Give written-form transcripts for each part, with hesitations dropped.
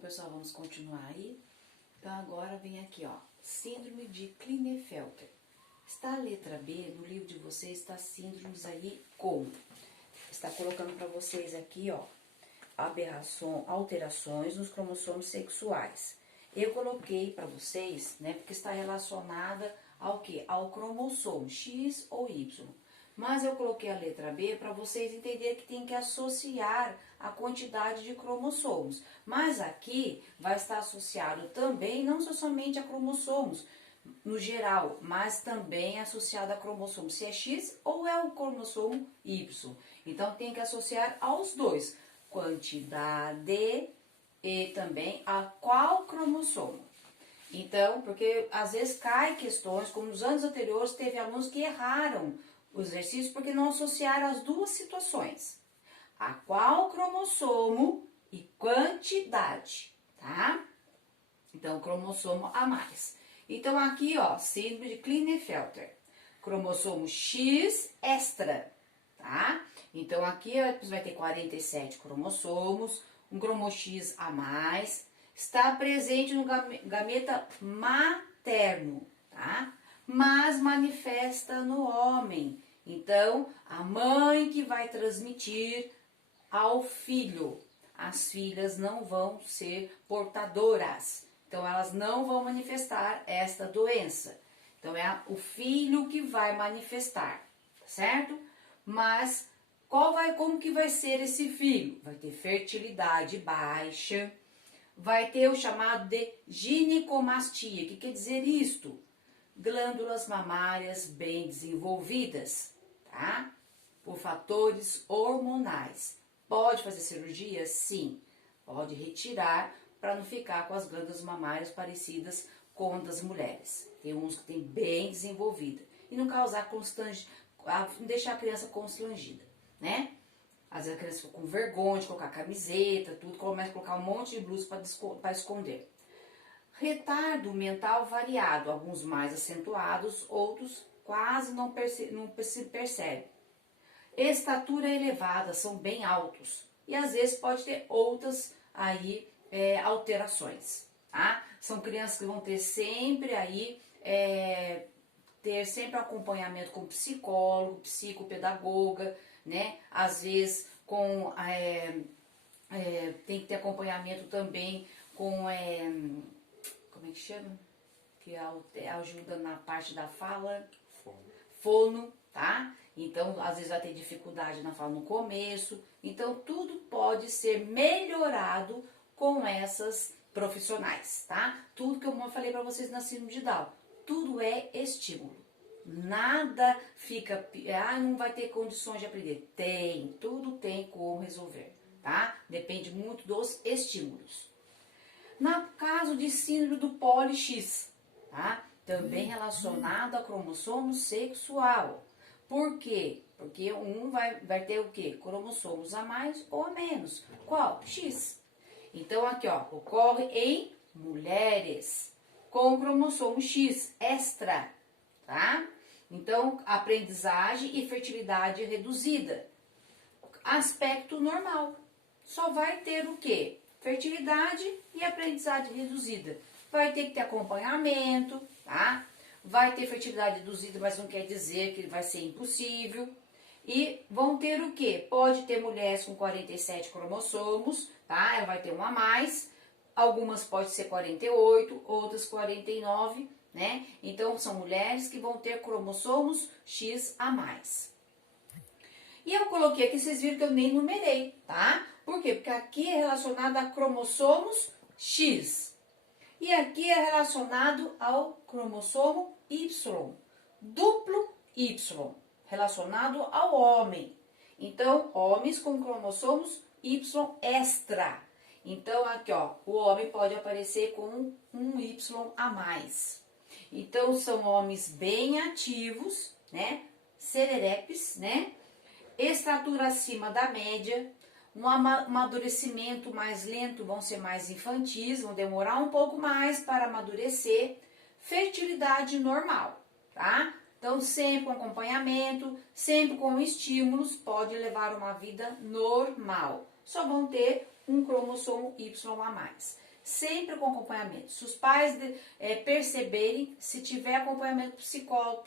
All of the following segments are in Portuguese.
pessoal, vamos continuar aí. Então, agora vem aqui, ó, síndrome de Klinefelter. Está a letra B, no livro de vocês, está síndromes aí como? Está colocando para vocês aqui, ó, alterações nos cromossomos sexuais. Eu coloquei para vocês, né, porque está relacionada ao que? Ao cromossomo X ou Y. Mas eu coloquei a letra B para vocês entenderem que tem que associar a quantidade de cromossomos. Mas aqui vai estar associado também, não somente a cromossomos, no geral, mas também associado a cromossomo, se é X ou é o cromossomo Y. Então, tem que associar aos dois, quantidade e também a qual cromossomo. Então, porque às vezes cai questões, como nos anos anteriores teve alunos que erraram o exercício porque não associaram as duas situações. A qual cromossomo e quantidade, tá? Então, cromossomo a mais. Então, aqui, ó, síndrome de Klinefelter. Cromossomo X extra, tá? Então, aqui você vai ter 47 cromossomos, um cromossomos X a mais, está presente no gameta materno, tá? Mas manifesta no homem. Então, a mãe que vai transmitir ao filho. As filhas não vão ser portadoras. Então, elas não vão manifestar esta doença. Então, é o filho que vai manifestar, certo? Mas, como que vai ser esse filho? Vai ter fertilidade baixa, vai ter o chamado de ginecomastia. O que quer dizer isto? Glândulas mamárias bem desenvolvidas, tá? Por fatores hormonais. Pode fazer cirurgia? Sim. Pode retirar para não ficar com as glândulas mamárias parecidas com as das mulheres. Tem uns que tem bem desenvolvida. E não causar não deixar a criança constrangida, né? Às vezes a criança fica com vergonha de colocar camiseta, tudo, começa a colocar um monte de blusa para esconder. Retardo mental variado, alguns mais acentuados, outros quase não se percebe. Estatura elevada, são bem altos. E às vezes pode ter outras aí alterações, tá? São crianças que vão ter sempre aí, ter sempre acompanhamento com psicólogo, psicopedagoga, né? Às vezes tem que ter acompanhamento também com, como é que chama? Que ajuda na parte da fala. Fono, tá? Então, às vezes vai ter dificuldade na fala no começo. Então, tudo pode ser melhorado com essas profissionais, tá? Tudo que eu falei para vocês na síndrome de Down, tudo é estímulo. Nada fica, não vai ter condições de aprender. Tudo tem como resolver, tá? Depende muito dos estímulos. No caso de síndrome do poli-X, tá? Também relacionado a cromossomo sexual. Por quê? Porque um vai ter o quê? Cromossomos a mais ou a menos. Qual? X. Então, aqui, ó, ocorre em mulheres com cromossomo X extra, tá? Então, aprendizagem e fertilidade reduzida. Aspecto normal. Só vai ter o quê? Fertilidade e aprendizagem reduzida. Vai ter que ter acompanhamento, tá? Vai ter fertilidade reduzida, mas não quer dizer que vai ser impossível. E vão ter o quê? Pode ter mulheres com 47 cromossomos, tá? Ela vai ter um a mais. Algumas pode ser 48, outras 49, né? Então, são mulheres que vão ter cromossomos X a mais. E eu coloquei aqui, vocês viram que eu nem numerei, tá? Por quê? Porque aqui é relacionado a cromossomos X. E aqui é relacionado ao cromossomo Y. Duplo Y, relacionado ao homem. Então, homens com cromossomos Y extra. Então, aqui, ó, o homem pode aparecer com um Y a mais. Então, são homens bem ativos, né? Serelepes, né? Estatura acima da média, um amadurecimento mais lento, vão ser mais infantis, vão demorar um pouco mais para amadurecer, fertilidade normal, tá? Então, sempre com acompanhamento, sempre com estímulos, pode levar uma vida normal. Só vão ter um cromossomo Y a mais. sempre com acompanhamento. Se os pais perceberem, se tiver acompanhamento psicólogo,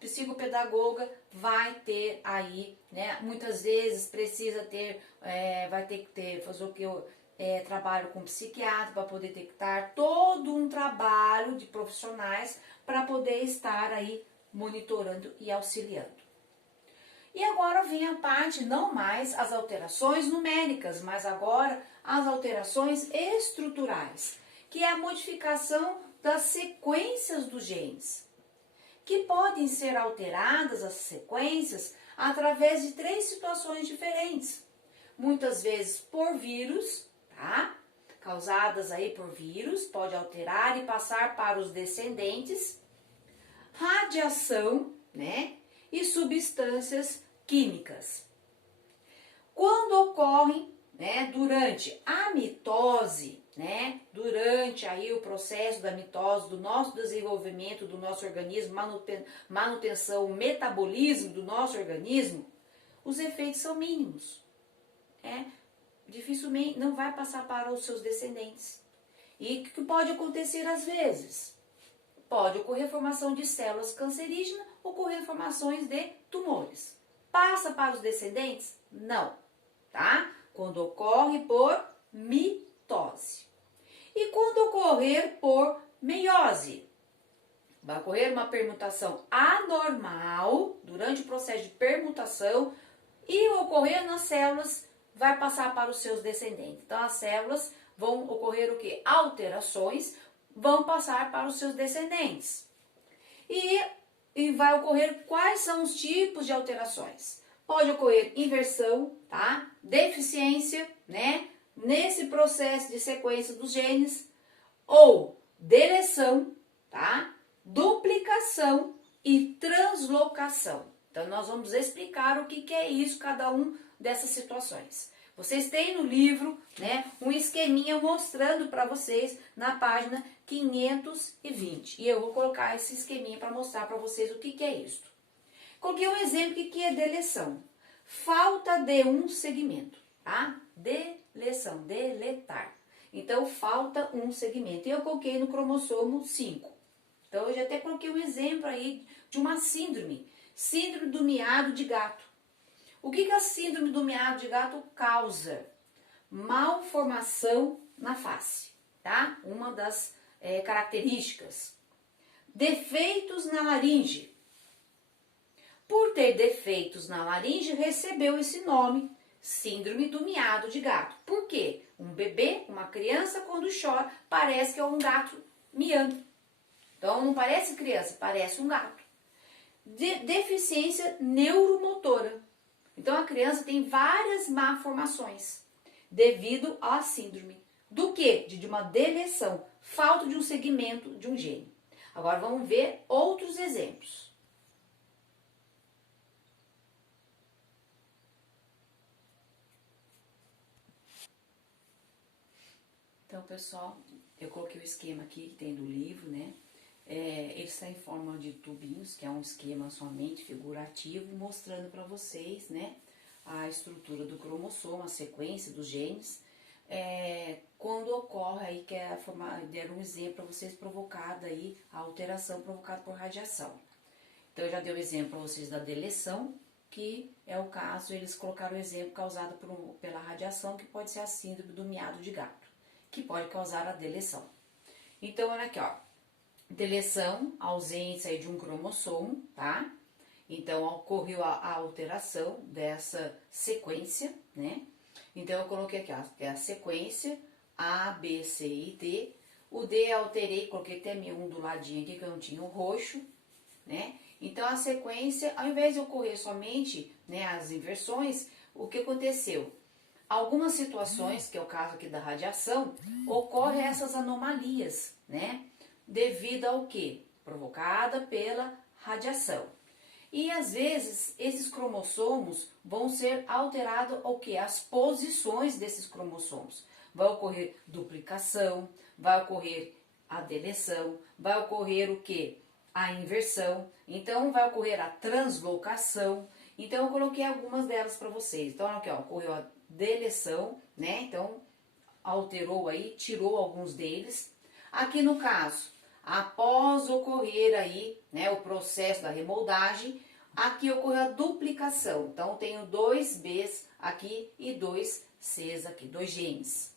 psicopedagoga, vai ter aí, né? Muitas vezes precisa ter, vai ter que fazer o que trabalho com psiquiatra para poder detectar, todo um trabalho de profissionais para poder estar aí monitorando e auxiliando. E agora vem a parte, não mais as alterações numéricas, mas agora as alterações estruturais, que é a modificação das sequências dos genes, que podem ser alteradas as sequências através de 3 situações diferentes. Muitas vezes por vírus, tá? Causadas aí por vírus, pode alterar e passar para os descendentes, radiação, né? E substâncias químicas. Quando ocorrem, né, durante a mitose, né, durante aí o processo da mitose, do nosso desenvolvimento do nosso organismo, manutenção, metabolismo do nosso organismo, os efeitos são mínimos. Dificilmente não vai passar para os seus descendentes. E o que pode acontecer às vezes? Pode ocorrer formação de células cancerígenas, ocorrer formações de tumores. Passa para os descendentes? Não, tá? Quando ocorre por mitose. E quando ocorrer por meiose? Vai ocorrer uma permutação anormal durante o processo de permutação e ocorrer nas células, vai passar para os seus descendentes. Então, as células vão ocorrer o quê? Alterações, vão passar para os seus descendentes. E vai ocorrer quais são os tipos de alterações. Pode ocorrer inversão, tá? Deficiência, né? Nesse processo de sequência dos genes, ou deleção, tá? Duplicação e translocação. Então, nós vamos explicar o que é isso, cada um dessas situações. Vocês têm no livro, né, um esqueminha mostrando para vocês na página 520. E eu vou colocar esse esqueminha para mostrar para vocês o que é isso. Coloquei um exemplo que é deleção. Falta de um segmento, tá? Deleção, deletar. Então, falta um segmento. E eu coloquei no cromossomo 5. Então, eu já até coloquei um exemplo aí de uma síndrome. Síndrome do miado de gato. O que a síndrome do miado de gato causa? Malformação na face, tá? Uma das características. Defeitos na laringe. Por ter defeitos na laringe, recebeu esse nome, síndrome do miado de gato. Por quê? Um bebê, uma criança, quando chora, parece que é um gato miando. Então, não parece criança, parece um gato. Deficiência neuromotora. Então, a criança tem várias malformações devido à síndrome. Do quê? De uma deleção, falta de um segmento de um gene. Agora, vamos ver outros exemplos. Então, pessoal, eu coloquei o esquema aqui que tem do livro, né? Ele está em forma de tubinhos, que é um esquema somente figurativo, mostrando para vocês, né, a estrutura do cromossomo, a sequência dos genes, quando ocorre aí, que deram um exemplo para vocês, provocada aí, a alteração provocada por radiação. Então, eu já dei o exemplo para vocês da deleção, que é o caso, eles colocaram o exemplo causado pela radiação, que pode ser a síndrome do miado de gato, que pode causar a deleção. Então, olha aqui, ó. Deleção, ausência de um cromossomo, tá? Então, ocorreu a alteração dessa sequência, né? Então, eu coloquei aqui, ó, é a sequência A, B, C e D. O D alterei, coloquei até um do ladinho aqui, que eu não tinha o roxo, né? Então, a sequência, ao invés de ocorrer somente, né, as inversões, o que aconteceu? Algumas situações, que é o caso aqui da radiação, ocorrem essas anomalias, né? Devido ao quê? Provocada pela radiação. E às vezes esses cromossomos vão ser alterados ao quê? As posições desses cromossomos. Vai ocorrer duplicação, vai ocorrer a deleção, vai ocorrer o quê? A inversão. Então vai ocorrer a translocação. Então eu coloquei algumas delas para vocês. Então aqui, ó, ocorreu a deleção, né? Então alterou aí, tirou alguns deles. Aqui no caso, após ocorrer aí, né, o processo da remoldagem, aqui ocorreu a duplicação. Então, tenho 2 Bs aqui e 2 Cs aqui, 2 genes.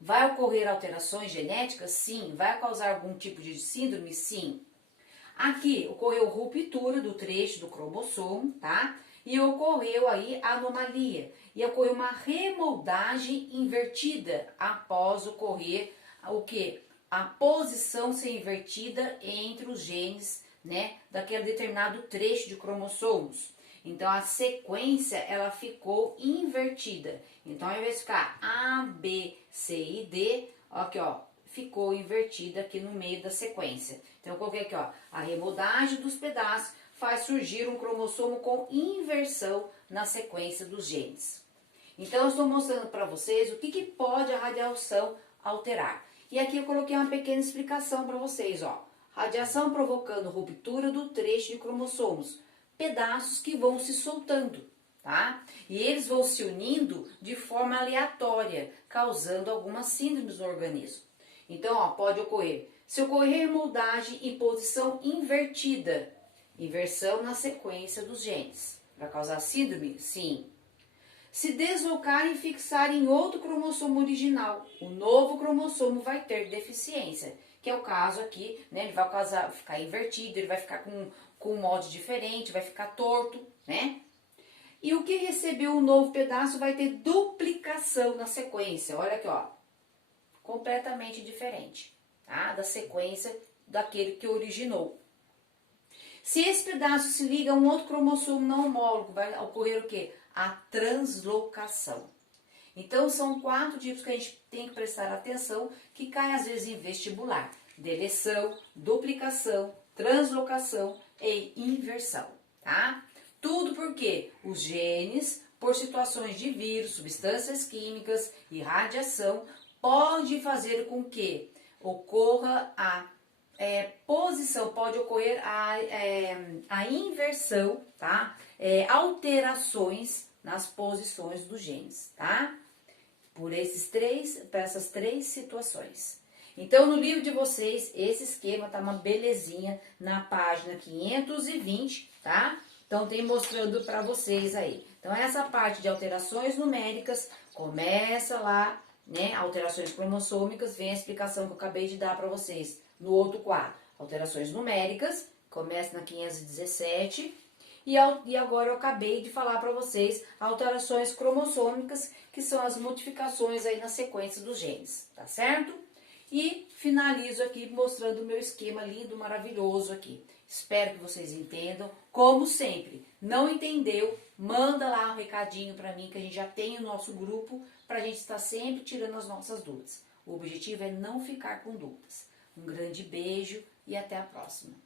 Vai ocorrer alterações genéticas? Sim. Vai causar algum tipo de síndrome? Sim. Aqui ocorreu ruptura do trecho do cromossomo, tá? E ocorreu aí anomalia. E ocorreu uma remoldagem invertida após ocorrer o quê? A posição ser invertida entre os genes, né? Daquele determinado trecho de cromossomos. Então, a sequência, ela ficou invertida. Então, ao invés de ficar A, B, C e D, aqui, ó, ficou invertida aqui no meio da sequência. Então, eu coloquei aqui, ó, a remoldagem dos pedaços faz surgir um cromossomo com inversão na sequência dos genes. Então, eu estou mostrando para vocês o que pode a radiação alterar. E aqui eu coloquei uma pequena explicação para vocês, ó. Radiação provocando ruptura do trecho de cromossomos, pedaços que vão se soltando, tá? E eles vão se unindo de forma aleatória, causando algumas síndromes no organismo. Então, ó, pode ocorrer. Se ocorrer remoldagem em posição invertida, inversão na sequência dos genes, vai causar síndrome? Sim. Se deslocar e fixar em outro cromossomo original, o novo cromossomo vai ter deficiência, que é o caso aqui, né? Ele vai ficar invertido, ele vai ficar com um molde diferente, vai ficar torto, né? E o que recebeu um novo pedaço vai ter duplicação na sequência. Olha aqui, ó, completamente diferente, tá? Da sequência daquele que originou. Se esse pedaço se liga a um outro cromossomo não homólogo, vai ocorrer o quê? A translocação. Então, são 4 tipos que a gente tem que prestar atenção, que caem às vezes em vestibular. Deleção, duplicação, translocação e inversão, tá? Tudo porque os genes, por situações de vírus, substâncias químicas e radiação, pode fazer com que ocorra a posição, pode ocorrer a inversão, tá? Alterações nas posições dos genes, tá? Por essas três situações. Então, no livro de vocês, esse esquema tá uma belezinha na página 520, tá? Então, tem mostrando para vocês aí. Então, essa parte de alterações numéricas começa lá, né? Alterações cromossômicas, vem a explicação que eu acabei de dar para vocês no outro quadro. Alterações numéricas, começa na 517. E agora eu acabei de falar para vocês alterações cromossômicas, que são as modificações aí na sequência dos genes, tá certo? E finalizo aqui mostrando o meu esquema lindo, maravilhoso aqui. Espero que vocês entendam. Como sempre, não entendeu? Manda lá um recadinho para mim, que a gente já tem o nosso grupo, para a gente estar sempre tirando as nossas dúvidas. O objetivo é não ficar com dúvidas. Um grande beijo e até a próxima.